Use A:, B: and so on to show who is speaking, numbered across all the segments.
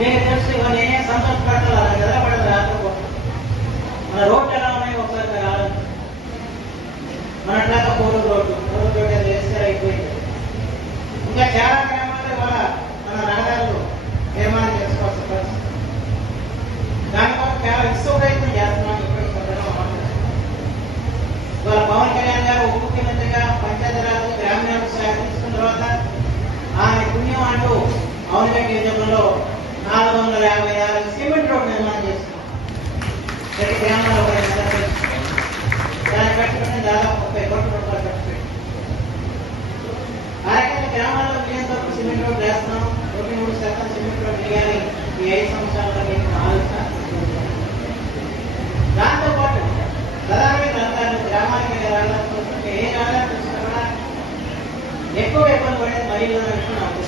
A: నేను తెలుసు ఇవన్నీ నేనే సంతోషపడతాను అలా నిద్రపడదు రాకపో మన రోడ్లు ఎలా ఉన్నాయి ఒకసారి మీరు ఆలోచించండి. మన అట్లాగా పూర్వ రోడ్డు పూర్వ రోడ్డు అది వేస్తే అయిపోయింది ఇంకా చాలా గ్రామాల్లో కూడా మన రహదారులు నిర్మాణం చేసుకోవాల్సిన పరిస్థితి దానివల్ల చాలా ఇష్టం ప్రయత్నం చేస్తున్నాను ఇప్పటికి కొందరం ఇవాళ పవన్ కళ్యాణ్ గారు ఉప ముఖ్యమంత్రిగా పంచాయతీరాజ్ గ్రామీణ శాఖ తీసుకున్న తర్వాత ఆయన పుణ్యం అంటూ అవునగడ్డి నియోజకవర్గంలో నాలుగు వందల యాభై ఆరు సిమెంట్ రోడ్ నిర్మాణం చేస్తున్నాం. ప్రతి గ్రామంలో ఒక నెల దాని కట్టుబడి దాదాపు ముప్పై కోట్ల రూపాయలు కట్టుబడి అరకేల గ్రామాల్లో మిలియన్ వరకు సిమెంట్ రోడ్ వేస్తున్నాం. ఒకటి మూడు శాతం సిమెంట్ రోడ్ వేయాలి ఈ ఐదు సంవత్సరాల్లో మీకు ఆలోచన దాంతోపాటు ప్రధానమైన రహదారులు గ్రామానికి వెళ్ళే రహదారులు చూస్తుంటే ఏ రహదారి చూసినా ఎక్కువ ఇబ్బంది పడేది మరీ అన్న విషయం నాకు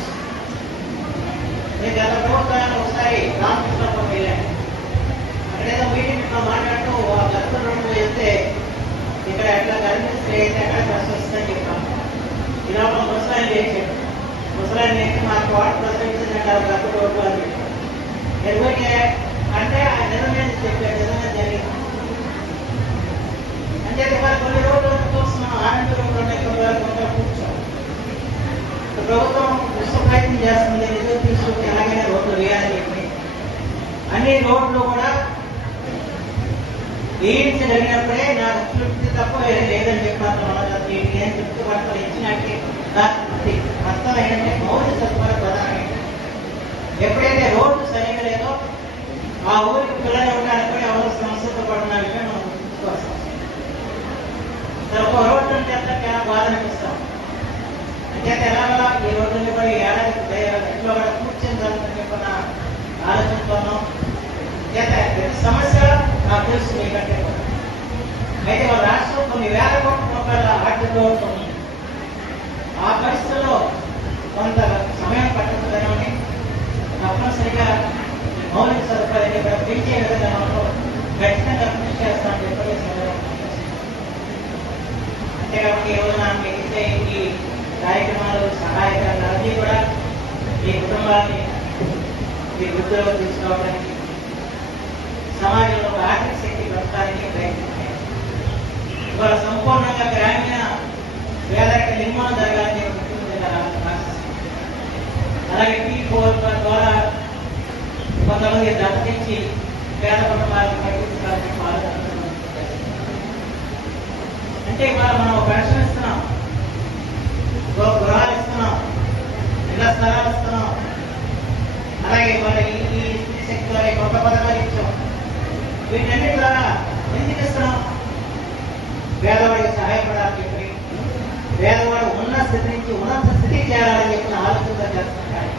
A: నేను గత ప్రభుత్వాన్ని ఒకసారి రామకృష్ణపురం వెళ్ళాను అక్కడేదో మీటింగ్లో మాట్లాడుతూ ఆ గత రోడ్డు వెళ్తే ఇక్కడ ఎట్లా కనిపిస్తే ఎక్కడ బస్సు వస్తుందని చెప్పాను. ఇలా లోపల ముసలాయన చేశాడు. ముసలాయన చేసి మాకు వాటర్ ప్రసరించిందంటారు గత రోడ్డు అని ఎందుకంటే అంటే ఆ నిజమే చెప్పాడు నిజమే జరిగింది అంటే ఇవాళ కొన్ని రోజులు చూస్తున్నాం ఆనంద రోడ్లు కొన్ని వేల కొంత కూర్చోం ప్రభుత్వం విశ్వ ప్రయత్నం చేస్తుంది నిధులు తీసుకుని ఎలాగైనా రోడ్లు వేయాలని చెప్పి అన్ని రోడ్లు కూడా వేయించగలిగినప్పుడే నా తృప్తి తప్ప వేరే లేదని చెప్పాను మనకి నేను తృప్తి పడతాను. ఇచ్చినట్టే నా తృప్తి. మొత్తం ఏంటంటే మౌలిక సదుపాయాలు ప్రధానం. ఎప్పుడైతే రోడ్డు సరిగా లేదో ఆ ఊరికి పిల్లలు ఉండడానికి కూడా ఎవరు సమస్యతో పడిన విషయం మనం గుర్తుంచుకోవాల్సి ఒక రోడ్డు ఉంటే అంతా చాలా బాధ అనిపిస్తాం. అంటే తెలంగాణ ఈ రోడ్డు కూడా ఏడాది ఎట్లో కూడా కూర్చొని జరుగుతుంది చెప్పిన ఆలోచనతోనూ సమస్య నాకు తెలుసు మీకంటే అయితే మన రాష్ట్రం కొన్ని వేల కోట్ల రూపాయల ఆర్థిక ఉంది. ఆ పరిస్థితుల్లో కొంత సమయం పట్టుతుందని తప్పనిసరిగా మౌలిక సదుపాయాలు ఇక్కడ పెంచే విధంగా మనకు ఖచ్చితంగా కృషి చేస్తామని చెప్పి ఈ సందర్భంగా అంతే ఈ రోజున మీకు ఇచ్చే ఈ కార్యక్రమాలు సహాయకరంగా అన్నీ కూడా మీ కుటుంబాన్ని మీ వృద్ధిలో తీసుకోవడానికి సమాజంలో ఒక ఆర్థిక శక్తి పెంచడానికి ప్రయత్నించారు. ఇవాళ సంపూర్ణంగా గ్రామీణ పేదరిక నిర్మాణం జరగాలని ముఖ్యమంత్రి అలాగే టీ ఫోర్ ద్వారా కొంతమంది దర్శించి పేద కుటుంబాలను పట్టించాలని చెప్పి అంటే ఇవాళ మనం పెన్షన్ ఇస్తున్నాం గృహాలు ఇస్తున్నాం ఇళ్ళ స్థలాలు ఇస్తున్నాం. అలాగే ఇవాళ ఈ శక్తి ద్వారా కొత్త పథకాలు ఇచ్చాం వీటన్నిటి ద్వారా ఎందుకు ఇస్తున్నాం పేదవాడికి సహాయపడాలని చెప్పి పేదవాడు ఉన్న స్థితి నుంచి ఉన్నత స్థితికి చేరాలని చెప్పిన ఆలోచన చేస్తున్నాడు